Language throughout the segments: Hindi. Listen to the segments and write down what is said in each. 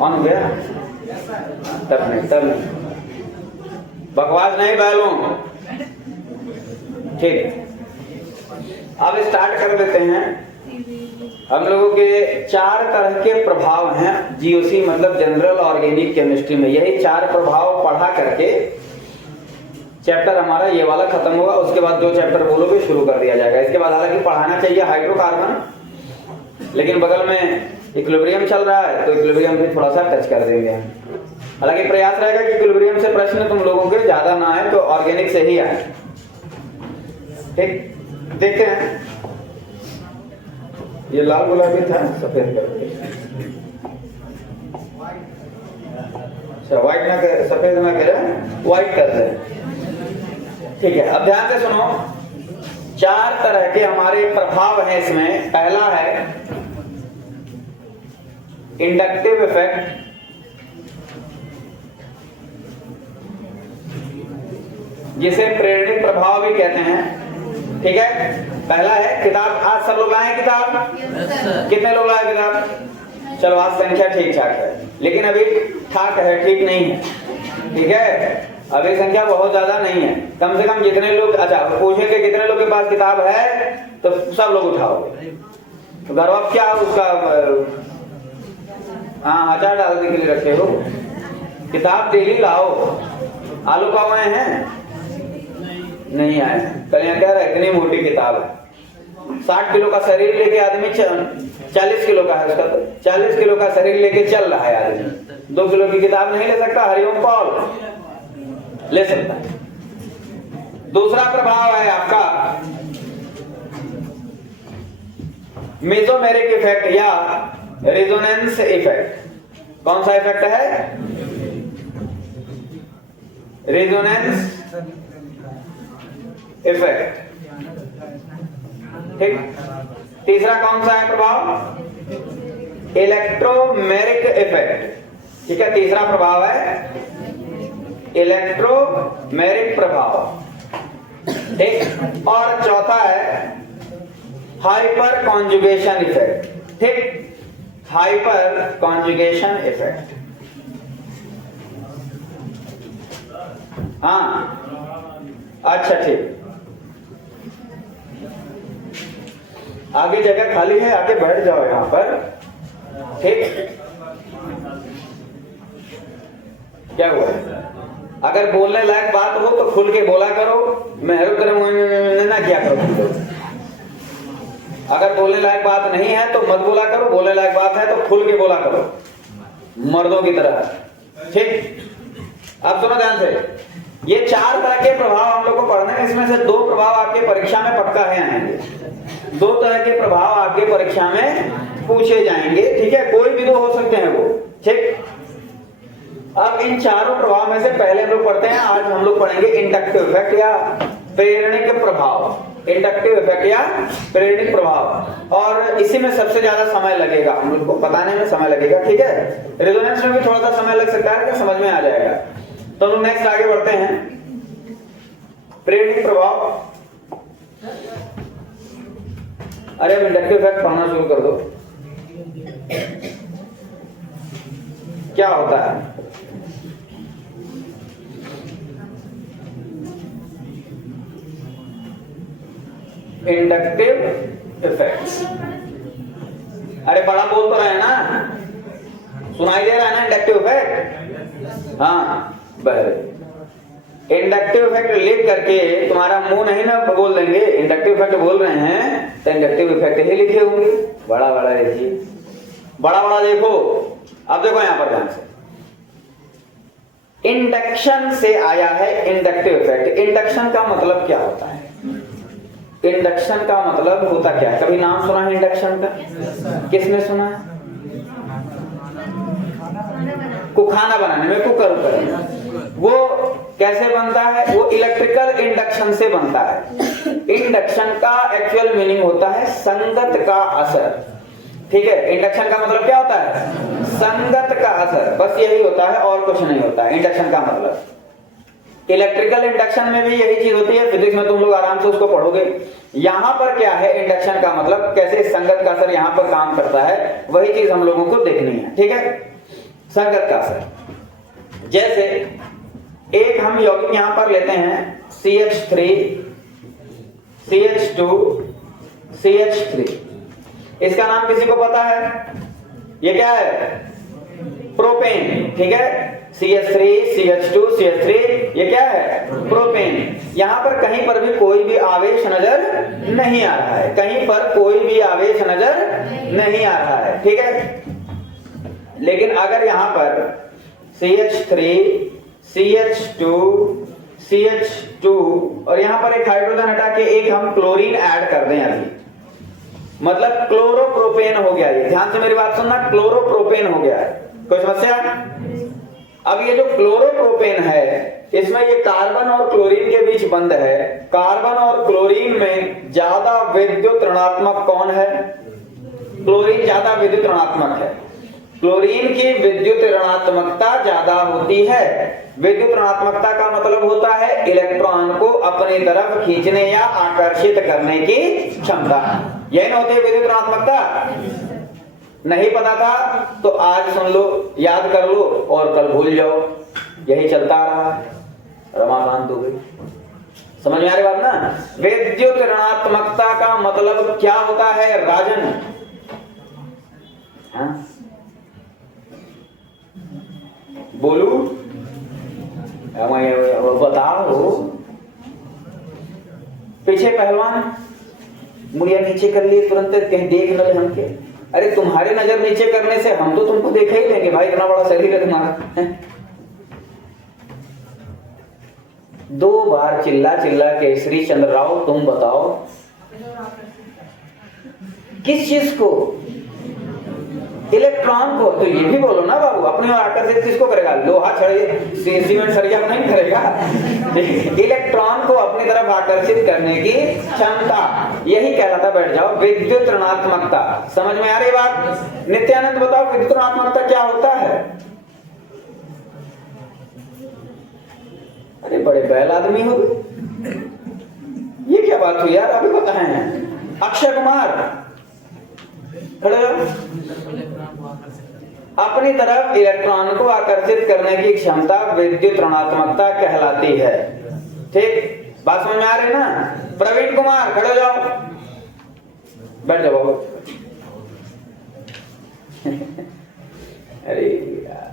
ऑन हो गया? तब नहीं बकवास नहीं बैलूं। ठीक, अब स्टार्ट कर देते हैं। हम लोगों के 4 तरह के प्रभाव हैं जीओसी मतलब जनरल ऑर्गेनिक केमिस्ट्री में। यही 4 प्रभाव पढ़ा करके चैप्टर हमारा ये वाला खत्म होगा। उसके बाद जो चैप्टर बोलोगे शुरू कर दिया जाएगा। इसके बाद हालांकि पढ़ाना चाहिए हाइड्रोकार्बन, लेकिन बगल में इक्विलिब्रियम चल रहा है तो इक्विलिब्रियम भी थोड़ा सा टच कर देंगे। हालांकि प्रयास रहेगा कि इक्विलिब्रियम से प्रश्न तुम लोगों के ज्यादा ना आए तो ऑर्गेनिक से ही आए। ठीक, देखते हैं। ये लाल गुलाबी था, सफेद करके। अच्छा, व्हाइट ना कर, सफेद ना करें, व्हाइट कर दे। ठीक है, अब ध्यान से सुनो। 4 तरह के हमारे प्रभाव हैं इसमें। पहला है इंडक्टिव इफेक्ट, जिसे प्रेरणिक प्रभाव भी कहते हैं। ठीक है, पहला है किताब। आज सब लोग लाए हैं किताब? कितने लोग लाए किताब? चलो, आज संख्या ठीक ठाक है, लेकिन अभी ठाक है, ठीक नहीं है। ठीक है, अभी संख्या बहुत ज्यादा नहीं है। कम से कम जितने लोग, अच्छा पूछेंगे कितने लोग के पास किताब है तो सब लोग उठाओगे। तो गर्व क्या उसका, हाँ, अचार डालने के लिए रखे हो। किताब डेली लाओ। आलू पाव आए हैं? नहीं आए। कल यहाँ कह रहा है इतनी मोटी किताब है। 60 किलो का शरीर लेके आदमी 40 किलो का है उसका, 40 किलो का शरीर लेके चल रहा है आदमी। 2 किलो की किताब नहीं ले सकता? हरिओम पॉल ले सकता है। दूसरा प्रभाव है आपका मेसोमेरिक इफेक्ट या रेजोनेंस इफेक्ट। कौन सा इफेक्ट है? Resonance effect. ठीक, तीसरा कौन सा है प्रभाव? Electromeric effect. ठीक है, तीसरा प्रभाव है इलेक्ट्रोमेरिक प्रभाव। ठीक, और चौथा है हाइपर कॉन्जुगेशन इफेक्ट। ठीक, हाइपर कॉन्जुगेशन इफेक्ट। हाँ, अच्छा ठीक, आगे जगह खाली है, आगे बैठ जाओ यहां पर। ठीक, क्या हुआ? अगर बोलने लायक बात हो तो खुल के बोला करो, मैं ना क्या करो। अगर बोलने लायक बात नहीं है तो मत बोला करो, बोलने लायक बात है तो खुल के बोला करो, मर्दों की तरह। ठीक, अब सुनो ध्यान से। ये 4 तरह के प्रभाव हम लोग को पढ़ने हैं। इसमें से 2 प्रभाव आपके परीक्षा में पक्का है आएंगे। 2 तरह के प्रभाव आपके परीक्षा में पूछे जाएंगे। ठीक है, कोई भी 2 हो सकते हैं वो। ठीक, अब इन चारों प्रभाव में से पहले हम लोग पढ़ते हैं। आज हम लोग पढ़ेंगे इंडक्टिव इफेक्ट या प्रेरणिक प्रभाव। इंडक्टिव इफेक्ट या प्रेरणिक प्रभाव, और इसी में सबसे ज्यादा समय लगेगा हम लोग को बताने में, समय लगेगा। ठीक है, रेजोनेंस में भी थोड़ा सा समय लग सकता है, लेकिन समझ में आ जाएगा। तो हम लोग नेक्स्ट आगे बढ़ते हैं। प्रेरणिक प्रभाव। अरे अब इंडक्टिव इफेक्ट पढ़ना शुरू कर दो। क्या होता है? Inductive effects. अरे बड़ा बोल तो रहे हैं ना, सुनाई दे रहा है ना इंडक्टिव इफेक्ट? हाँ, इंडक्टिव इफेक्ट लिख करके तुम्हारा मुंह नहीं ना बोल देंगे। इंडक्टिव इफेक्ट बोल रहे हैं तो इंडक्टिव इफेक्ट ही लिखे होंगे। बड़ा बड़ा देखिए, बड़ा बड़ा देखो। अब देखो यहां पर ध्यान से, इंडक्शन से आया है इंडक्टिव इफेक्ट। इंडक्शन का मतलब क्या होता है? इंडक्शन का मतलब होता क्या है? कभी नाम सुना है इंडक्शन का? किसने सुना है? खाना बनाने में कुकर पर, वो कैसे बनता है? वो इलेक्ट्रिकल इंडक्शन से बनता है। इंडक्शन का एक्चुअल मीनिंग होता है संगत का असर। ठीक है, इंडक्शन का मतलब क्या होता है? संगत का असर, बस यही होता है और कुछ नहीं होता है इंडक्शन का मतलब। इलेक्ट्रिकल इंडक्शन में भी यही चीज होती है, फिजिक्स में तुम लोग आराम से उसको पढ़ोगे। यहां पर क्या है इंडक्शन का मतलब, कैसे संगत का असर यहां पर काम करता है, वही चीज हम लोगों को देखनी है। ठीक है, संगत का असर। जैसे एक हम यौगिक यहां पर लेते हैं CH3 CH2 CH3, इसका नाम किसी को पता है? ये क्या है? प्रोपेन। ठीक है, CH3 CH2 CH3 ये क्या है? प्रोपेन। यहां पर कहीं पर भी कोई भी आवेश नजर नहीं आ रहा है, कहीं पर कोई भी आवेश नजर नहीं आ रहा है। ठीक है, लेकिन अगर यहां पर CH3 CH2 CH2 और यहां पर एक हाइड्रोजन हटा के एक हम क्लोरीन ऐड कर दें अभी, मतलब क्लोरोप्रोपेन हो गया। ये ध्यान से मेरी बात सुनना, क्लोरोप्रोपेन हो गया है। कोई समस्या? अब ये जो क्लोरोप्रोपेन है इसमें ये कार्बन और क्लोरीन के बीच बंध है। कार्बन और क्लोरीन में ज्यादा विद्युत ऋणात्मक कौन है? क्लोरीन ज्यादा विद्युत ऋणात्मक है। क्लोरीन की विद्युत ऋणात्मकता ज्यादा होती है। विद्युत ऋणात्मकता का मतलब होता है इलेक्ट्रॉन को अपनी तरफ खींचने या आकर्षित करने की क्षमता। यही ना होती है विद्युत ऋणात्मकता? नहीं पता था तो आज सुन लो, याद कर लो और कल भूल जाओ। यही चलता रहा, रमाकांत हो गई। समझ में आ रही बात ना? विद्युत ऋणात्मकता का मतलब क्या होता है राजन? हाँ? बोलू, बताओ। पीछे पहलवान मुड़िया नीचे कर लिए, तुरंत कहीं देख रहे हमके। अरे तुम्हारे नजर नीचे करने से हम तो तुमको देखा ही लेंगे भाई, इतना बड़ा शरीर है तुम्हारा। 2 बार चिल्ला चिल्ला के श्री चंद्र राव तुम बताओ किस चीज को? इलेक्ट्रॉन को। तो ये भी बोलो ना बाबू, अपने आकर्षित किसको करेगा? लोहा छड़ सीमेंट सरिया नहीं करेगा। इलेक्ट्रॉन को अपनी तरफ आकर्षित करने की क्षमता, यही कहलाता, बैठ जाओ, विद्युत ऋणात्मकता। समझ में आ रही बात? नित्यानंद बताओ विद्युत ऋणात्मकता क्या होता है? अरे बड़े बैल आदमी हो, ये क्या बात हुई यार, अभी बताए हैं। अक्षय कुमार खड़े हो। अपनी तरफ इलेक्ट्रॉन को आकर्षित करने की क्षमता विद्युत ऋणात्मकता कहलाती है। ठीक, बात समझ में आ रही ना? प्रवीण कुमार खड़े हो जाओ, बैठ जाओ। अरे यार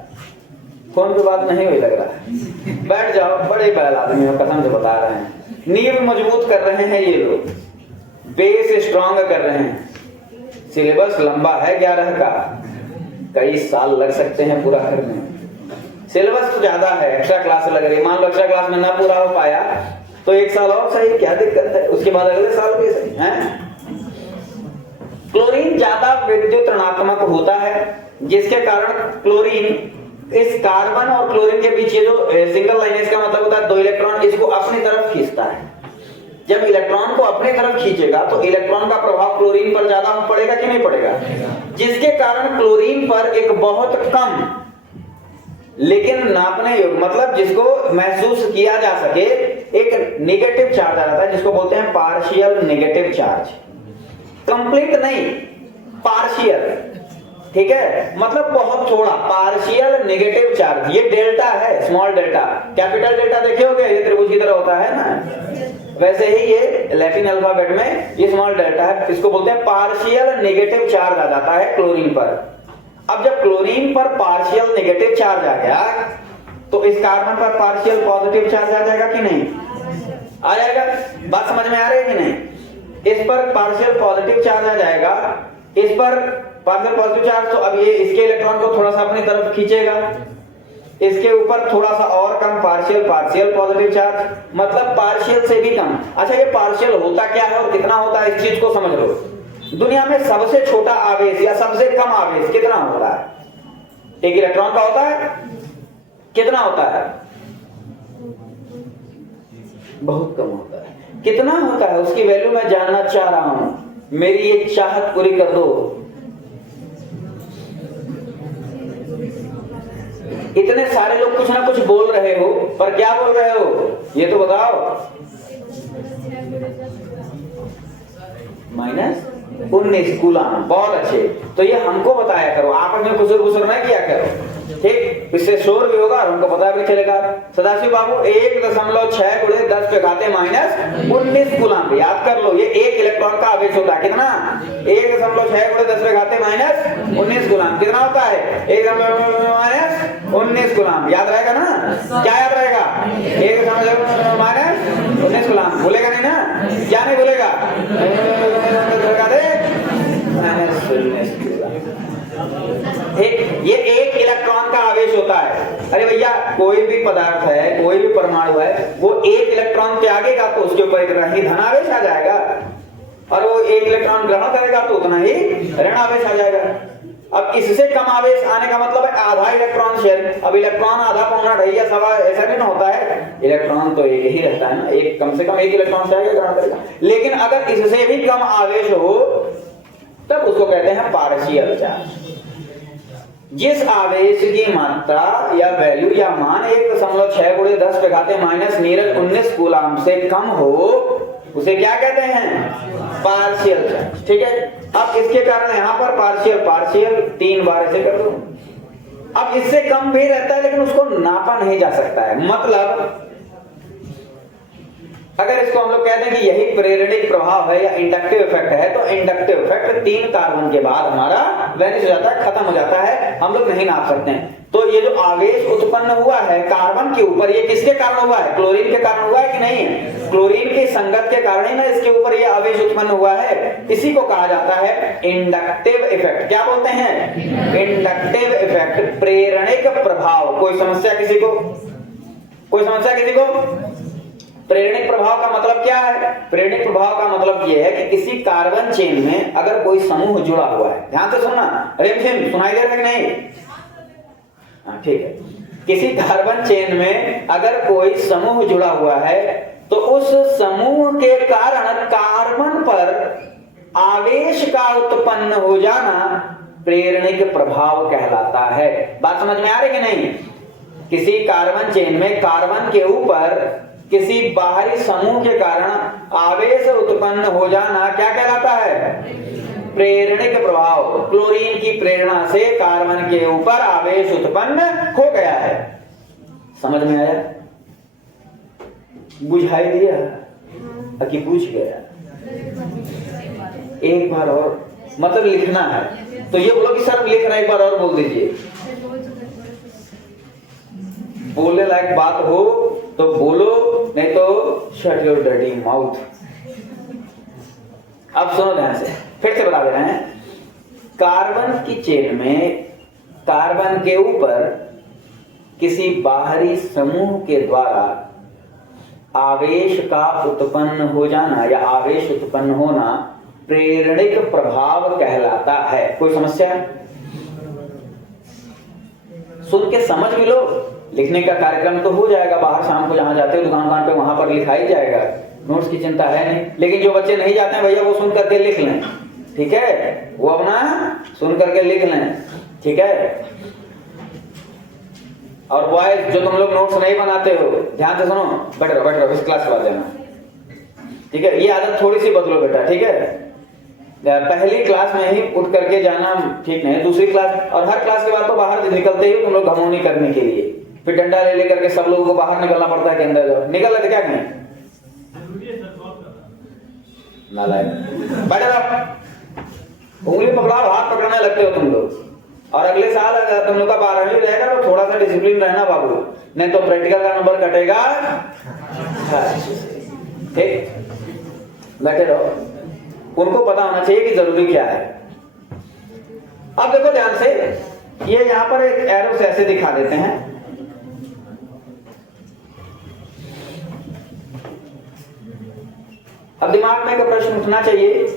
फोन पे बात नहीं हुई लग रहा है। बैठ जाओ, बड़े बैल आदमी हो, कसम से बता रहे हैं। नींव मजबूत कर रहे हैं ये लोग, बेस स्ट्रांग कर रहे हैं। सिलेबस लंबा है 11 का, कई साल लग सकते हैं पूरा करने। सिलेबस तो ज्यादा है, एक्स्ट्रा क्लास लग रही। मान लो एक्स्ट्रा क्लास में ना पूरा हो पाया तो 1 साल और सही, क्या दिक्कत है? उसके बाद अगले साल भी सही है। क्लोरीन ज्यादा विद्युत ऋणात्मक होता है, जिसके कारण क्लोरीन इस कार्बन और क्लोरीन के बीच ये जो सिंगल लाइन है, इसका मतलब होता है 2 इलेक्ट्रॉन, इसको अपनी तरफ खींचता है। जब इलेक्ट्रॉन को अपनी तरफ खींचेगा तो इलेक्ट्रॉन का प्रभाव क्लोरीन पर ज्यादा पड़ेगा कि नहीं पड़ेगा? जिसके कारण क्लोरीन पर एक बहुत कम लेकिन नापने योग्य, मतलब जिसको महसूस किया जा सके, एक नेगेटिव चार्ज आ जाता है, जिसको बोलते हैं पार्शियल नेगेटिव चार्ज। कंप्लीट नहीं, पार्शियल। ठीक है, मतलब बहुत थोड़ा, पार्शियल नेगेटिव चार्ज। ये डेल्टा है, स्मॉल डेल्टा। कैपिटल डेल्टा देखे होंगे, ये त्रिभुज की तरह होता है ना, वैसे ही ये लैटिन अल्फाबेट में ये स्मॉल डेल्टा है। इसको बोलते हैं पार्शियल नेगेटिव चार्ज आ जाता है क्लोरीन पर। अब जब क्लोरीन पर पार्शियल नेगेटिव चार्ज आ गया तो इस कार्बन पर पार्शियल पॉजिटिव चार्ज आ जाएगा कि नहीं? आ जाएगा। बात समझ में आ रही है कि नहीं? इस पर पार्शियल पॉजिटिव चार्ज आ जाएगा, इस पर पार्शियल पॉजिटिव चार्ज, तो अब ये इसके इलेक्ट्रॉन को थोड़ा सा अपनी तरफ खींचेगा, इसके ऊपर थोड़ा सा और कम पार्शियल पॉजिटिव चार्ज, मतलब पार्शियल से भी कम। अच्छा, ये पार्शियल होता क्या है और कितना होता है, इस चीज को समझ लो। दुनिया में सबसे छोटा आवेश या सबसे कम आवेश कितना होता है? 1 इलेक्ट्रॉन का होता है। कितना होता है? बहुत कम होता है। कितना होता है उसकी वैल्यू मैं जानना चाह रहा हूं, मेरी ये चाहत पूरी कर दो। इतने सारे लोग कुछ ना कुछ बोल रहे हो, पर क्या बोल रहे हो ये तो बताओ। -19 कूलाम। बहुत अच्छे, तो ये हमको बताया करो, आप में कुसुर कुसुर ना किया करो। ठीक, इससे शोर भी होगा और उनको पता भी चलेगा। सदाशिव बाबू 1.6 गुणे 10 पे घाते -19 कूलम, याद कर लो, ये एक इलेक्ट्रॉन का आवेश होता है कितना, 1.6 गुणे 10 पे घाते -19 कूलम, कितना होता है 1-19 कूलम, याद रहेगा ना, क्या याद रहेगा 1-19 कूलम, भूलेगा नहीं ना, क्या नहीं भूलेगा, ये एक इलेक्ट्रॉन का आवेश होता है। अरे भैया कोई भी पदार्थ है, कोई भी परमाणु है, वो एक इलेक्ट्रॉन त्यागेगा तो उसके ऊपर इतना ही धनावेश आ जाएगा, और वो एक इलेक्ट्रॉन ग्रहण करेगा तो उतना ही ऋण आवेश आ जाएगा। अब इससे कम आवेश आने का मतलब है आधा इलेक्ट्रॉन शेयर। अब इलेक्ट्रॉन आधा पौना ढाई या सवा ऐसा नहीं ना होता है, इलेक्ट्रॉन तो एक ही रहता है ना, एक कम से कम एक इलेक्ट्रॉन शेयर ग्रहण करेगा। लेकिन अगर इससे भी कम आवेश हो तब उसको कहते हैं पार्शियल चार्ज। जिस आवेश की मात्रा या वैल्यू या मान 1.6 गुणे 10 पे घाते -19 कूलम से कम हो उसे क्या कहते हैं, पार्शियल चार्ज। ठीक है, अब इसके कारण यहां पर पार्शियल पार्शियल 3 बार ऐसे कर दो। अब इससे कम भी रहता है लेकिन उसको नापा नहीं जा सकता है। मतलब अगर इसको हम लोग कहते हैं कि यही प्रेरणिक प्रभाव है या इंडक्टिव इफेक्ट है, तो इंडक्टिव इफेक्ट 3 कार्बन के बाद हमारा वैनिश हो जाता है, खत्म हो जाता है, हम लोग नहीं नाप सकते हैं। तो ये जो आवेश उत्पन्न हुआ है कार्बन के ऊपर, ये किसके कारण हुआ है, क्लोरीन के कारण हुआ है कि नहीं है, क्लोरीन की संगत के कारण ही ना इसके ऊपर ये आवेश उत्पन्न हुआ है। इसी को कहा जाता है इंडक्टिव इफेक्ट। क्या बोलते हैं, इंडक्टिव इफेक्ट, प्रेरणिक प्रभाव। कोई समस्या किसी को, कोई समस्या किसी को? प्रेरणिक प्रभाव का मतलब क्या है, प्रेरणिक प्रभाव का मतलब यह है कि किसी कार्बन चेन में अगर कोई समूह जुड़ा हुआ है, ध्यान से सुनना, रिमझिम सुनाई दे रहा है कि नहीं, हाँ ठीक है, किसी कार्बन चेन में अगर कोई समूह जुड़ा हुआ है तो उस समूह के कारण कार्बन पर आवेश का उत्पन्न हो जाना प्रेरणिक प्रभाव कहलाता है। बात समझ में आ रही कि नहीं? किसी कार्बन चेन में कार्बन के ऊपर किसी बाहरी समूह के कारण आवेश उत्पन्न हो जाना क्या कहलाता है, प्रेरणिक प्रभाव। क्लोरीन की प्रेरणा से कार्बन के ऊपर आवेश उत्पन्न हो गया है। समझ में आया, बुझाई दिया कि पूछ गया? एक बार और, मतलब लिखना है तो ये बोलो कि सर लिख रहा, एक बार और बोल दीजिए। बोलने लायक बात हो तो बोलो, नहीं तो शट योर डर्टी माउथ। अब सुनो ध्यान से, फिर से बता दे रहे हैं। कार्बन की चेन में कार्बन के ऊपर किसी बाहरी समूह के द्वारा आवेश का उत्पन्न हो जाना या आवेश उत्पन्न होना प्रेरणिक प्रभाव कहलाता है। कोई समस्या? सुन के समझ भी लो, लिखने का कार्यक्रम तो हो जाएगा, बाहर शाम को जहां जाते हो दुकान पे वहां पर लिखा ही जाएगा, नोट्स की चिंता है नहीं। लेकिन जो बच्चे नहीं जाते हैं भैया वो सुन करके लिख लें, ठीक है, वो अपना सुन करके लिख लें, ठीक है। और बॉयज जो तुम लोग नोट्स नहीं बनाते हो, ध्यान से सुनो, बैठ रहो इस क्लास के बाद जाना, ठीक है। ये आदत थोड़ी सी बदलो बेटा, ठीक है। पहली क्लास में ही उठ करके जाना ठीक नहीं, दूसरी क्लास और हर क्लास के बाद तो बाहर निकलते ही तुम लोग घमौनी करने के लिए फिर डंडा ले लेकर के सब लोगों को बाहर निकलना पड़ता है कि अंदर जाओ। निकल रहे थे क्या कहीं? बैठे रहो, उंगली पकड़ाओ, हाथ पकड़ने लगते हो तुम लोग। और अगले साल अगर तुम लोग का 12वीं रहेगा तो थोड़ा सा डिसिप्लिन रहना बाबू, नहीं तो प्रैक्टिकल का नंबर कटेगा। ठीक, बैठे रहो, उनको पता होना चाहिए कि जरूरी क्या है। अब देखो ध्यान से, ये यहां पर एक एरो से ऐसे दिखा देते हैं। अब दिमाग में एक प्रश्न उठना चाहिए,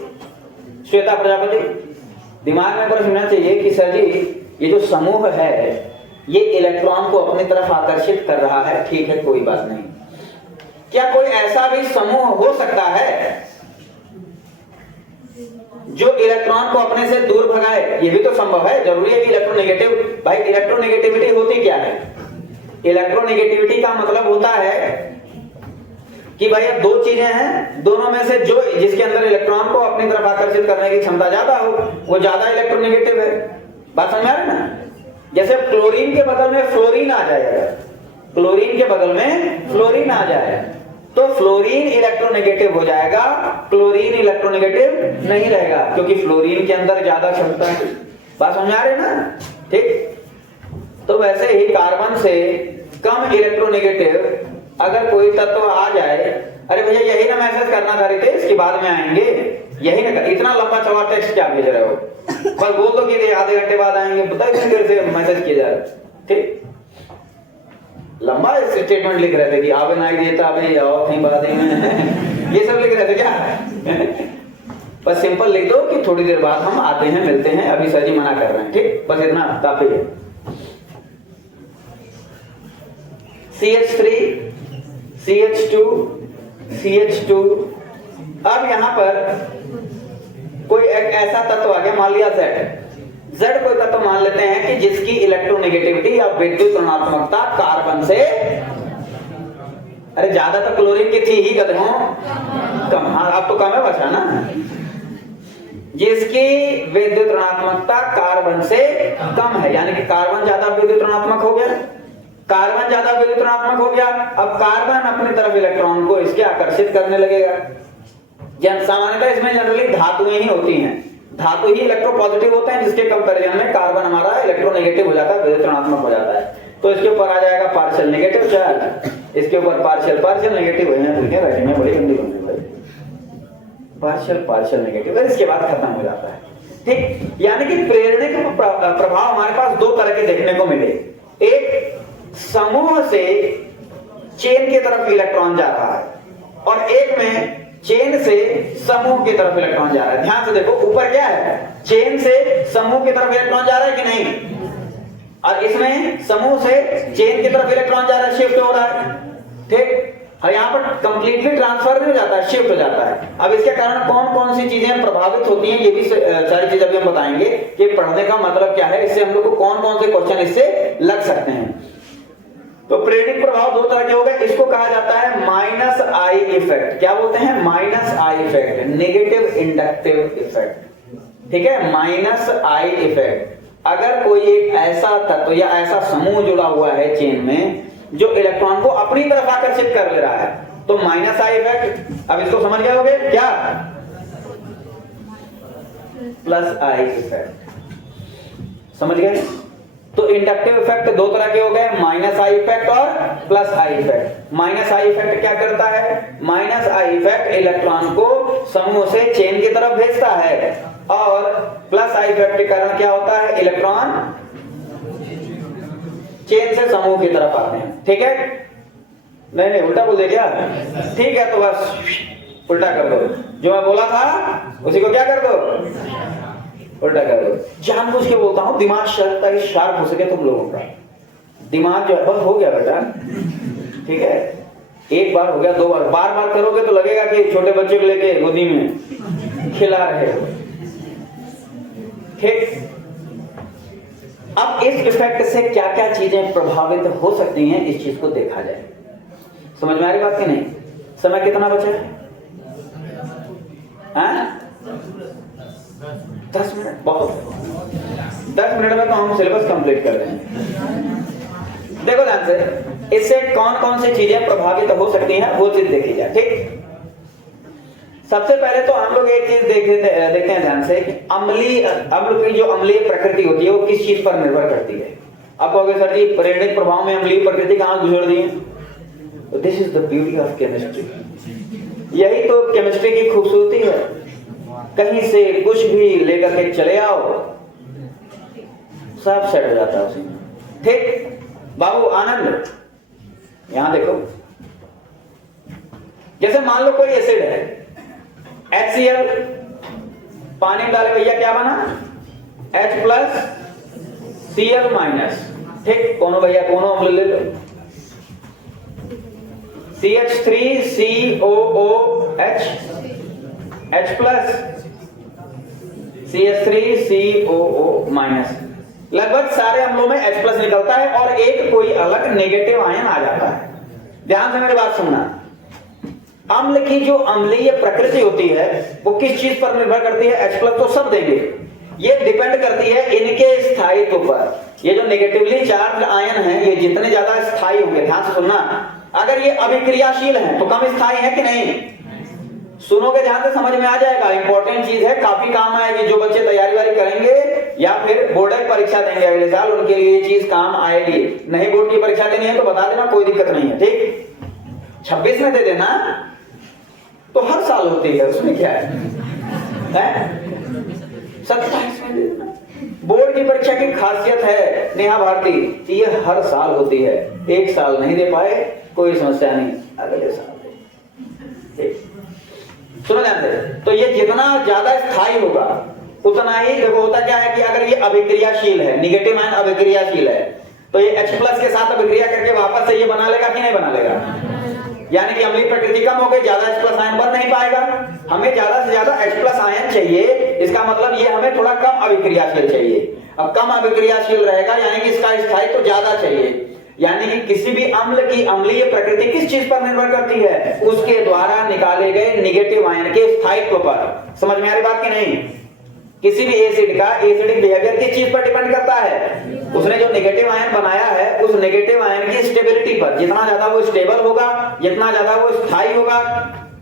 श्वेता प्रजापति, दिमाग में प्रश्न उठना चाहिए कि सर जी ये जो समूह है ये इलेक्ट्रॉन को अपनी तरफ आकर्षित कर रहा है, ठीक है, कोई बात नहीं। क्या कोई ऐसा भी समूह हो सकता है जो इलेक्ट्रॉन को अपने से दूर भगाए? ये भी तो संभव है, जरूरी है कि इलेक्ट्रोनेगेटिव। भाई इलेक्ट्रोनेगेटिविटी होती क्या है? इलेक्ट्रोनेगेटिविटी का मतलब होता है कि भाई अब दो चीजें हैं, दोनों में से जो जिसके अंदर इलेक्ट्रॉन को अपनी तरफ आकर्षित करने की क्षमता ज्यादा हो वो ज्यादा इलेक्ट्रोनेगेटिव है। बात समझ में आ रही ना? जैसे क्लोरीन के बगल में फ्लोरीन आ जाएगा, क्लोरीन के बगल में फ्लोरीन आ जाए तो फ्लोरीन इलेक्ट्रोनेगेटिव हो जाएगा, क्लोरीन इलेक्ट्रोनेगेटिव नहीं रहेगा क्योंकि फ्लोरीन के अंदर ज्यादा क्षमता है। बात समझ आ रही है ना? ठीक। तो वैसे ही कार्बन से कम इलेक्ट्रोनेगेटिव अगर कोई तत्व आ जाए, अरे भैया यही ना मैसेज करना था रितेश, इसके बाद में आएंगे, यही ना, इतना लंबा चौड़ा टेक्स्ट क्या भेज रहे हो, बस बोल दो कि आधे घंटे बाद आएंगे, पता है कितनी देर से मैसेज किया जा रहा है। ठीक, लंबा स्टेटमेंट लिख रहे थे कि आवे ना देता अभी और कहीं बात में ये सब लिख रहे थे क्या? बस सिंपल लिख दो कि थोड़ी देर बाद हम आते हैं, मिलते हैं, अभी सर जी मना कर रहे हैं। ठीक, बस इतना काफी है। CH3 CH2 CH2। अब यहां पर कोई एक ऐसा तत्व आ गया, मान लिया Z कोई तत्व मान लेते हैं कि जिसकी इलेक्ट्रोनेगेटिविटी या विद्युत ऋणात्मकता कार्बन से, अरे ज्यादा तो क्लोरीन की थी ही कदमों कम, हाँ अब तो कम है बचा ना, जिसकी विद्युत ऋणात्मकता कार्बन से कम है, यानी कि कार्बन ज्यादा विद्युत ऋणात्मक हो गया, कार्बन ज्यादा विद्युत ऋणात्मक हो गया। अब कार्बन अपनी तरफ इलेक्ट्रॉन को इसके आकर्षित करने लगेगा। सामान्यतः इसमें जनरली धातुएं ही होती हैं, धातु ही इलेक्ट्रोपॉजिटिव होते हैं, जिसके कंपैरिजन में कार्बन हमारा इलेक्ट्रोनेगेटिव हो जाता है, विद्युत ऋणात्मक हो जाता है। तो इसके ऊपर आ जाएगा पार्शियल नेगेटिव चार्ज, इसके ऊपर पार्शियल नेगेटिव है, बैठेंगे बड़ी गंदी बनने भाई, पार्शियल नेगेटिव, इसके बाद खत्म हो जाता है। ठीक, यानी कि प्रेरणिक प्रभाव हमारे पास दो तरह के देखने को मिले, एक समूह से चेन की तरफ इलेक्ट्रॉन जा रहा है और एक में चेन से समूह की तरफ इलेक्ट्रॉन जा रहा है। ध्यान से देखो, ऊपर क्या है, चेन से समूह की तरफ इलेक्ट्रॉन जा रहा है कि नहीं, और इसमें समूह से चेन की तरफ इलेक्ट्रॉन जा रहा है, शिफ्ट हो रहा है। ठीक, और यहाँ पर कंप्लीटली ट्रांसफर नहीं हो जाता है, शिफ्ट हो जाता है। अब इसके कारण कौन कौन सी चीजें प्रभावित होती हैं, ये भी सारी चीजें अभी हम बताएंगे कि पढ़ने का मतलब क्या है, इससे हम लोग को कौन कौन से क्वेश्चन इससे लग सकते हैं। तो प्रेरणिक प्रभाव दो तरह के हो गए, इसको कहा जाता है माइनस आई इफेक्ट। क्या बोलते हैं? Minus I effect, negative inductive effect. ठीक है, माइनस आई इफेक्ट। अगर कोई एक ऐसा तत्व या ऐसा समूह जुड़ा हुआ है चेन में जो इलेक्ट्रॉन को अपनी तरफ आकर्षित कर ले रहा है, तो माइनस आई इफेक्ट। अब इसको समझ गए होगे क्या? प्लस आई इफेक्ट, समझ गए? तो इंडक्टिव इफेक्ट दो तरह के हो गए, माइनस आई इफेक्ट और plus I effect. Minus I effect क्या करता है? माइनस आई इफेक्ट इलेक्ट्रॉन को समूह से चेन की तरफ भेजता है, और प्लस आई इफेक्ट के कारण क्या होता है? इलेक्ट्रॉन चेन से समूह की तरफ आते हैं। ठीक है, नहीं उल्टा बोल दे क्या? ठीक है, तो बस उल्टा कर दो, जो मैं बोला था उसी को क्या कर दो, उल्टा कर दो। जानबूझ के बोलता हूं, दिमाग शार्प हो सके तुम लोगों का। दिमाग जो है बस हो गया बेटा, ठीक है, एक बार हो गया, दो बार, बार बार करोगे तो लगेगा कि छोटे बच्चे को लेके गोदी में खिला रहे हो। ठीक, अब इस इफेक्ट से क्या क्या चीजें प्रभावित हो सकती हैं, इस चीज को देखा जाए। समझ में आ रही बात की नहीं? समय कितना बचा है? 10 मिनट, बहुत 10 मिनट में तो हम सिलेबस कंप्लीट कर रहे हैं। देखो ध्यान से, इससे कौन कौन सी चीजें प्रभावित हो सकती हैं वो चीज देखी जाए। ठीक, सबसे पहले तो हम लोग एक चीज देखते हैं ध्यान से कि अम्ल की जो अम्लीय प्रकृति होती है वो किस चीज पर निर्भर करती है। आप कहोगे सर जी प्रेरणिक प्रभाव में अम्लीय प्रकृति कहां गुजर दी है? This is the beauty of chemistry. यही तो केमिस्ट्री की खूबसूरती है। कहीं से कुछ भी लेकर के चले आओ, सब सेट हो जाता है उसमें। ठीक, बाबू आनंद यहां देखो, जैसे मान लो कोई एसिड है, HCl, पानी में डाले भैया क्या बना? H plus Cl minus. ठीक, कोनो भैया कोनो अम्ल ले लो, CH3COOH, H plus CH3COO minus. लगभग सारे अम्लों में H प्लस निकलता है और एक कोई अलग नेगेटिव आयन आ जाता है। ध्यान से मेरी बात सुनना, अम्ल की जो अम्लीय प्रकृति होती है वो किस चीज पर निर्भर करती है? H प्लस तो सब देंगे, ये डिपेंड करती है इनके स्थायित्व पर। ये जो नेगेटिवली चार्ज आयन हैं ये जितने ज्यादा स्थायी होंगे, ध्यान से सुनना, अगर ये अभिक्रियाशील हैं तो कम स्थायी है कि नहीं? सुनोगे ध्यान से समझ में आ जाएगा, इंपॉर्टेंट चीज है, काफी काम आएगी। जो बच्चे तैयारी वारी करेंगे या फिर बोर्ड की परीक्षा देंगे अगले साल, उनके लिए ये चीज काम आएगी। नहीं बोर्ड की परीक्षा देनी है तो बता देना, कोई दिक्कत नहीं है, ठीक। 26 में दे देना तो हर साल होती है, उसमें क्या है? 27 में दे देना। बोर्ड की परीक्षा की खासियत है नेहा भारती, ये हर साल होती है, एक साल नहीं दे पाए कोई समस्या नहीं, अगले साल दे। सुनो ध्यान से, तो ये जितना ज्यादा स्थायी होगा उतना ही, देखो होता क्या है कि अगर ये अभिक्रियाशील है, निगेटिव आयन अभिक्रियाशील है, तो ये H+ के साथ अभिक्रिया करके वापस से ये बना लेगा कि नहीं बना लेगा? यानी कि अम्लीय प्रकृति कम हो गई, ज्यादा H+ आयन बन नहीं पाएगा। हमें ज्यादा से ज्यादा H+ आयन चाहिए, इसका मतलब ये हमें थोड़ा कम अभिक्रियाशील चाहिए। अब कम अभिक्रियाशील रहेगा यानी कि इसका स्थायित्व तो ज्यादा चाहिए। यानी कि किसी भी अम्ल की अम्लीय प्रकृति किस चीज पर निर्भर करती है? उसके द्वारा निकाले गए नेगेटिव आयन के स्थायित्व पर। समझ में आ रही बात की नहीं? किसी भी एसिड का एसिडिक बिहेवियर किस चीज पर डिपेंड करता है? उसने जो नेगेटिव आयन बनाया है उस नेगेटिव आयन की स्टेबिलिटी पर। जितना ज्यादा वो स्टेबल होगा, जितना ज्यादा वो स्थायी होगा,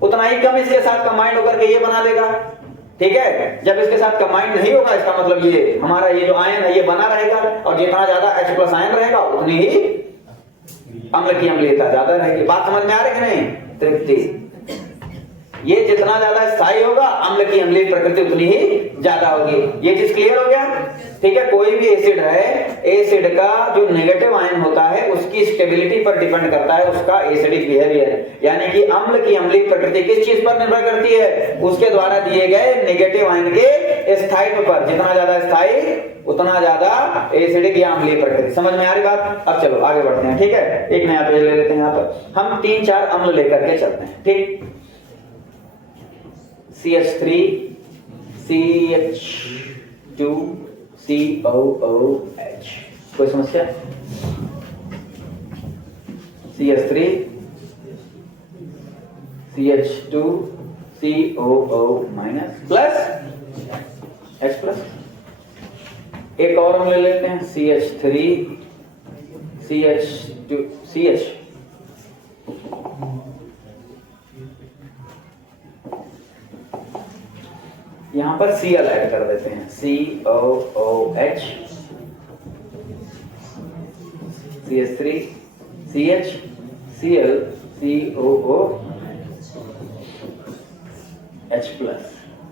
उतना ही कम इसके साथ कंबाइंड होकर के ये बना लेगा, ठीक है। जब इसके साथ कंबाइंड नहीं होगा, इसका मतलब ये हमारा ये जो आयन है ये बना रहेगा, और जितना ज्यादा H+ आयन रहेगा उतनी ही अम्ल की अम्लीयता ज्यादा रहेगी। बात समझ में आ रही है कि नहीं? तृप्ति, ये जितना ज्यादा स्थायी होगा अम्ल की अम्लीय प्रकृति उतनी ही ज्यादा होगी। ये चीज क्लियर हो गया, ठीक है। कोई भी एसिड है, एसिड का जो नेगेटिव आयन होता है उसकी स्टेबिलिटी पर डिपेंड करता है उसका एसिडिक बिहेवियर। यानी कि अम्ल की अम्लीय प्रकृति किस चीज पर निर्भर करती है? उसके द्वारा दिए गए नेगेटिव आयन के स्थायित्व पर। जितना ज्यादा स्थायी उतना ज्यादा एसिडिक या अम्लीय प्रकृति। समझ में आ रही बात? अब चलो आगे बढ़ते हैं, ठीक है। एक नया पेज ले लेते हैं। यहाँ पर हम 3-4 अम्ल लेकर के चलते हैं, ठीक। CH3 CH2 COOH, कोई समस्या? CH3 CH2 COO- plus H+। एक और हम ले लेते हैं CH3 CH2 CH, यहां पर Cl ऐड कर देते हैं, COOH CH3 CH Cl COOH,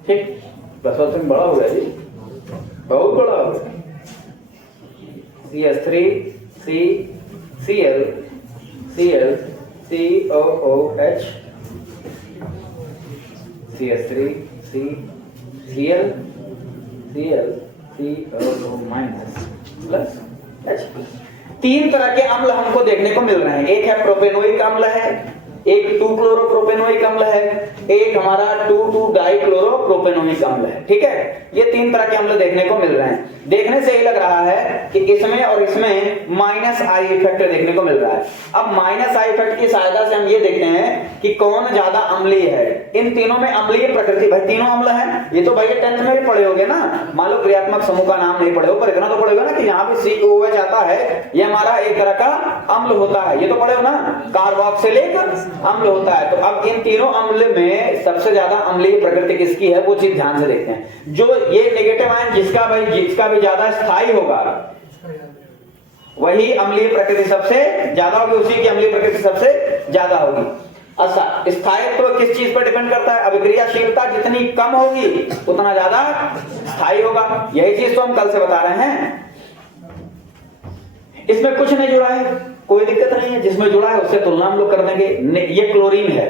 ठीक। प्लस और बड़ा हो गया जी, बहुत बड़ा हो गया। CH3 C Cl Cl COOH CH3 C Cl Cl COO- plus H+। 3 तरह के अम्ल हमको देखने को मिल रहे हैं। एक है प्रोपेनोइक अम्ल है, एक 2-क्लोरोप्रोपेनोइक अम्ल है, एक हमारा 2,2-डाइक्लोरोप्रोपेनोइक अम्ल है, ठीक है। ये 3 तरह के अम्ल देखने को मिल रहे हैं। देखने से ही लग रहा है कि इसमें और इसमें -I इफेक्ट देखने को मिल रहा है। अब -I इफेक्ट की सहायता से हम ये देखते हैं कि कौन ज्यादा अम्लीय है। इन तीनों में अम्लीय प्रकृति, भाई तीनों अम्ल हैं, ये तो भाई 10th में भी पढ़े होगे ना। मान लो क्रियात्मक समूह का नाम नहीं पढ़े हो, पर इतना तो पढ़े हो ना कि यहाँ पे COOH आता है, ये हमारा एक तरह का अम्ल होता है, ये तो पढ़े हो ना, कार्बोक्सिलिक अम्ल होता है। तो अब इन तीनों अम्ल में सबसे ज्यादा अम्लीय प्रकृति किसकी है वो चीज ध्यान से देखते हैं। जो ये नेगेटिव आयन जिसका भी ज्यादा स्थायी होगा वही अम्लीय प्रकृति सबसे ज्यादा होगी, उसी की अम्लीय प्रकृति सबसे ज्यादा होगी। अच्छा, स्थायित्व किस चीज पर डिपेंड करता है? अभिक्रियाशीलता जितनी कम होगी उतना ज्यादा स्थायी होगा। यही चीज तो हम कल से बता रहे हैं। इसमें कुछ नहीं जुड़ा है, कोई दिक्कत नहीं है। जिसमें जुड़ा है उससे तुलना हम लोग कर देंगे। ये क्लोरीन है।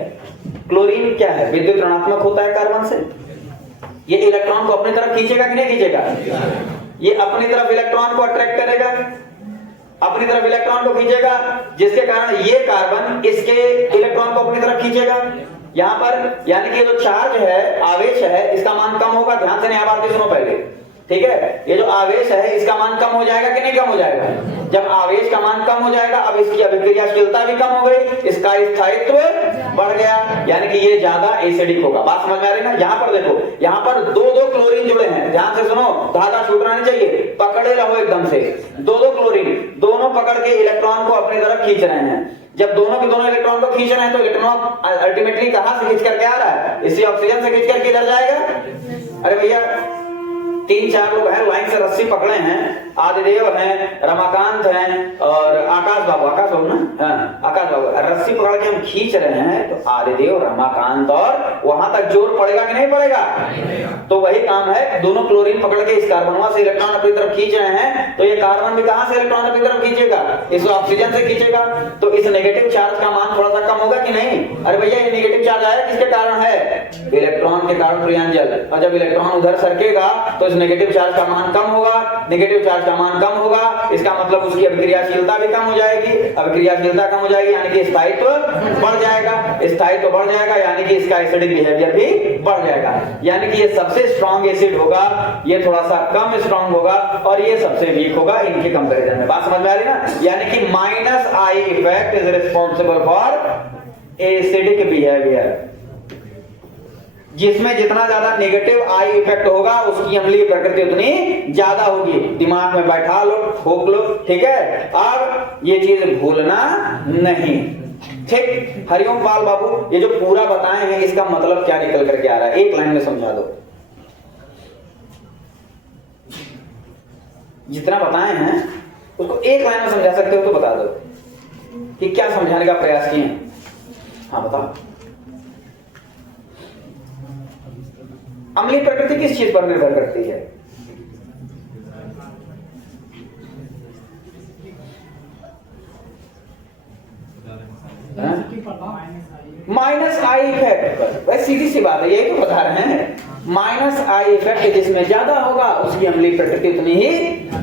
क्लोरीन क्या है? विद्युत ऋणात्मक होता है कार्बन से। ये इलेक्ट्रॉन को अपनी तरफ खींचेगा कि नहीं खींचेगा? ये अपनी तरफ इलेक्ट्रॉन को अट्रैक्ट करेगा, अपनी तरफ इलेक्ट्रॉन को खींचेगा, जिसके कारण ये कार्बन इसके इलेक्ट्रॉन को अपनी तरफ खींचेगा। यहां पर यानी कि जो चार्ज है, आवेश है, इसका मान कम होगा। ध्यान से नहीं, आवाज सुनो पहले। ठीक है। ये जो आवेश है इसका मान कम हो जाएगा कि नहीं कम हो जाएगा? जब आवेश का मान कम हो जाएगा, अब इसकी अभिक्रियाशीलता भी कम हो गई, इसका स्थायित्व बढ़ गया, यानी कि ये ज्यादा एसिडिक होगा। बात समझ में आ रही है ना? यहाँ पर देखो, यहाँ पर दो दो क्लोरीन जुड़े हैं, ध्यान से सुनो, धागा छूटना नहीं चाहिए, पकड़े रहो एकदम से। दो दो क्लोरीन दोनों पकड़ के इलेक्ट्रॉन को अपनी तरफ खींच रहे हैं। जब दोनों के दोनों इलेक्ट्रॉन को खींच रहे हैं तो इलेक्ट्रॉन अल्टीमेटली कहां से खींच करके आ रहा है? इसी ऑक्सीजन से खींच करके इधर जाएगा। अरे भैया 3-4 लोग हैं, लाइन से रस्सी पकड़े हैं, आदिदेव हैं, रमाकांत हैं और आकाश बाबू ना, हाँ आकाश बाबू, रस्सी पकड़ के हम खींच रहे हैं तो आदिदेव, रमाकांत और वहां तक जोर पड़ेगा कि नहीं पड़ेगा? तो वही काम है, दोनों क्लोरीन पकड़ के इस कार्बन से इलेक्ट्रॉन अपनी तरफ खींच रहे हैं, तो ये कार्बन भी कहां से इलेक्ट्रॉन अपनी तरफ खींचेगा? इस ऑक्सीजन से खींचेगा। तो इस नेगेटिव चार्ज का मान थोड़ा सा कम होगा कि नहीं? अरे भैया ये नेगेटिव चार्ज आया किसके कारण है? इलेक्ट्रॉन के कारण प्रियांजल। और जब इलेक्ट्रॉन उधर सरकेगा तो नेगेटिव चार्ज का मान कम होगा, नेगेटिव चार्ज का मान कम होगा, इसका मतलब उसकी अभिक्रियाशीलता भी कम हो जाएगी, अभिक्रियाशीलता कम हो जाएगी यानी कि स्थायित्व बढ़ जाएगा, स्थायित्व बढ़ जाएगा यानी कि इसका एसिडिक बिहेवियर भी बढ़ जाएगा, यानी कि ये सबसे स्ट्रॉन्ग एसिड होगा, ये थोड़ा सा कम स्ट्रॉन्ग होगा और ये सबसे वीक होगा इनके कंपैरिजन में। बात समझ में आ रही ना? यानी कि minus I effect is responsible for acidic behaviour. जिसमें जितना ज्यादा नेगेटिव आई इफेक्ट होगा उसकी अम्लीय प्रकृति उतनी ज्यादा होगी। दिमाग में बैठा लो, ठोक लो, ठीक है? अब ये चीज भूलना नहीं, ठीक? हरिओम पाल बाबू, ये जो पूरा बताए हैं इसका मतलब क्या निकल करके आ रहा है, एक लाइन में समझा दो। जितना बताए हैं उसको एक लाइन में समझा सकते हो तो बता दो कि क्या समझाने का प्रयास किए हैं। हाँ बताओ। अम्लीय प्रकृति किस चीज पर निर्भर करती है? माइनस आई इफेक्ट पर। वैसे सीधी सी बात है, यही तो बता रहे हैं। माइनस आई इफेक्ट जिसमें ज्यादा होगा उसकी अम्लीय प्रकृति उतनी ही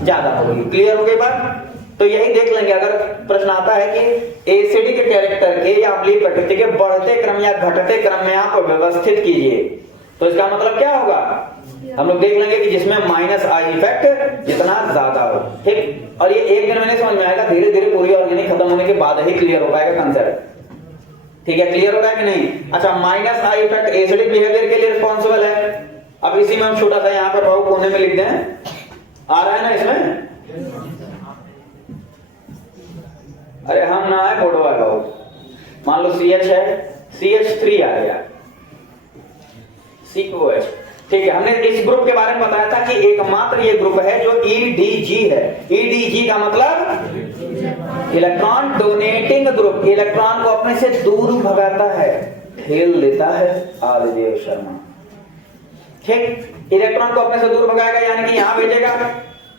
ज्यादा होगी। क्लियर हो गई बात? तो यही देख लेंगे अगर प्रश्न आता है कि एसिडिक कैरेक्टर के या अम्लीय प्रकृति के बढ़ते क्रम या घटते क्रम में आप व्यवस्थित कीजिए, तो इसका मतलब क्या होगा? हम लोग देख लेंगे कि जिसमें माइनस आई इफेक्ट जितना ज्यादा हो, ठीक? और ये एक दिन में नहीं समझ में आएगा, धीरे धीरे पूरी ऑर्गेनिक खत्म होने के बाद ही क्लियर हो पाएगा कंसेप्ट, ठीक है? क्लियर हो रहा है कि नहीं? अच्छा, minus I effect acidic behaviour के लिए रिस्पॉन्सिबल है। अब इसी में हम छोटा सा यहाँ पर बाबू कोने में लिख दें, आ रहा है ना इसमें? अरे हम ना है फोटो है बाबू, मान लो CH है, CH3 आ गया, COH, ठीक है? हमने इस ग्रुप के बारे में बताया था कि एकमात्र ये ग्रुप है जो EDG है। EDG का मतलब इलेक्ट्रॉन डोनेटिंग ग्रुप, इलेक्ट्रॉन को अपने से दूर भगाता है, ठेल देता है। आदिदेव शर्मा, ठीक? इलेक्ट्रॉन को अपने से दूर भगाएगा यानी कि यहां भेजेगा,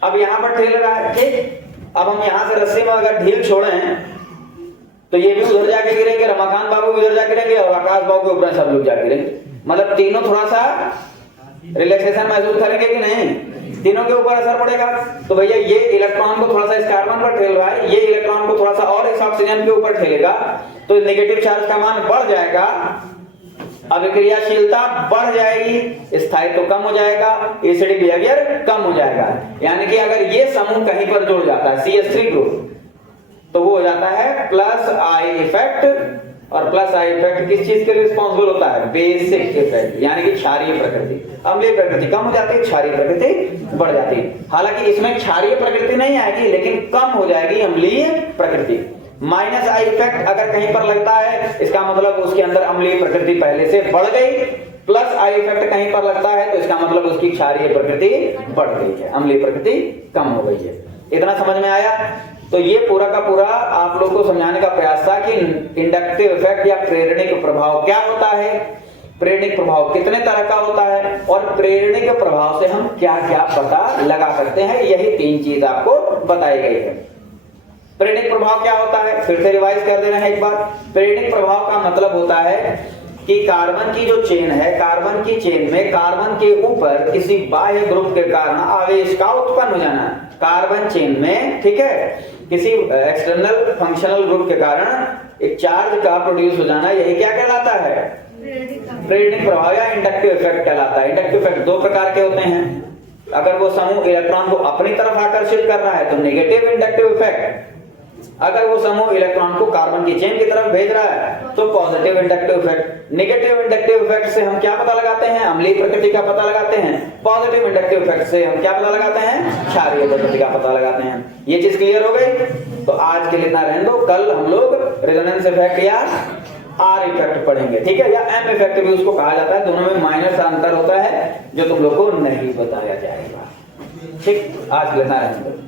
अब यहां पर ठेल रहा है, ठीक? अब हम यहां से रस्सी में अगर ढील छोड़े तो ये भी उधर जाके गिरेंगे, रमाकांत बाबू भी उधर जाके गिरेंगे और आकाश बाबू के ऊपर सब लोग जाके गिरेंगे। मतलब तीनों थोड़ा सा रिलैक्सेशन महसूस करेंगे कि नहीं? तीनों के ऊपर असर पड़ेगा। तो भैया ये इलेक्ट्रॉन को थोड़ा सा इस कार्बन पर ठेल रहा है, ये इलेक्ट्रॉन को थोड़ा सा और इस ऑक्सीजन के ऊपर ठेलेगा, तो नेगेटिव चार्ज का मान बढ़ जाएगा, अभिक्रियाशीलता बढ़ जाएगी, स्थायित्व कम हो जाएगा, एसिडिक बिहेवियर कम हो जाएगा। यानी कि अगर ये समूह कहीं पर जुड़ जाता है CH3 ग्रुप, तो वो हो जाता है प्लस आई इफेक्ट। और प्लस आई इफेक्ट किस चीज के लिए रिस्पॉन्सिबल होता है? बेसिक इफेक्ट, यानी कि क्षारीय प्रकृति। अम्लीय प्रकृति कम हो जाती है, क्षारीय प्रकृति बढ़ जाती है। हालांकि इसमें क्षारीय प्रकृति नहीं आएगी लेकिन कम हो जाएगी अम्लीय प्रकृति। माइनस आई इफेक्ट अगर कहीं पर लगता है इसका मतलब उसके अंदर अम्लीय प्रकृति पहले से बढ़ गई, प्लस आई इफेक्ट कहीं पर लगता है तो इसका मतलब उसकी क्षारीय प्रकृति बढ़ गई है, अम्लीय प्रकृति कम हो गई है। इतना समझ में आया? तो ये पूरा का पूरा आप लोगों को समझाने का प्रयास था कि इंडक्टिव इफेक्ट या प्रेरणिक प्रभाव क्या होता है, प्रेरणिक प्रभाव कितने तरह का होता है और प्रेरणिक प्रभाव से हम क्या क्या पता लगा सकते हैं। यही 3 चीज आपको बताई गई है। प्रेरणिक प्रभाव क्या होता है, फिर से रिवाइज कर देना है एक बार। प्रेरणिक प्रभाव का मतलब होता है कि कार्बन की जो चेन है, कार्बन की चेन में कार्बन के ऊपर किसी बाह्य ग्रुप के कारण आवेश का उत्पन्न हो जाना। कार्बन चेन में, ठीक है, किसी एक्सटर्नल फंक्शनल ग्रुप के कारण एक चार्ज का प्रोड्यूस हो जाना, यही क्या कहलाता है? प्रेरणिक प्रभाव या इंडक्टिव इफेक्ट कहलाता है। इंडक्टिव इफेक्ट 2 प्रकार के होते हैं, अगर वो समूह इलेक्ट्रॉन को अपनी तरफ आकर्षित कर रहा है तो नेगेटिव इंडक्टिव इफेक्ट, अगर वो समूह इलेक्ट्रॉन को कार्बन की चेन की तरफ भेज रहा है तो positive inductive effect. Negative inductive effect से हम क्या पता लगाते हैं? अम्लीय प्रकृति का पता लगाते हैं। पॉजिटिव इंडक्टिव इफेक्ट से हम क्या पता लगाते हैं? क्षारीय प्रकृति का पता लगाते हैं। ये चीज क्लियर हो गई? तो आज के लिए इतना रहने दो, कल हम लोग रेजोनेंस इफेक्ट या आर इफेक्ट पढ़ेंगे, ठीक है, या एम इफेक्ट भी उसको कहा जाता है। दोनों में माइनर सा अंतर होता है जो तुम लोग को नहीं बताया जाएगा। ठीक, आज के लिए इतना रहने दो।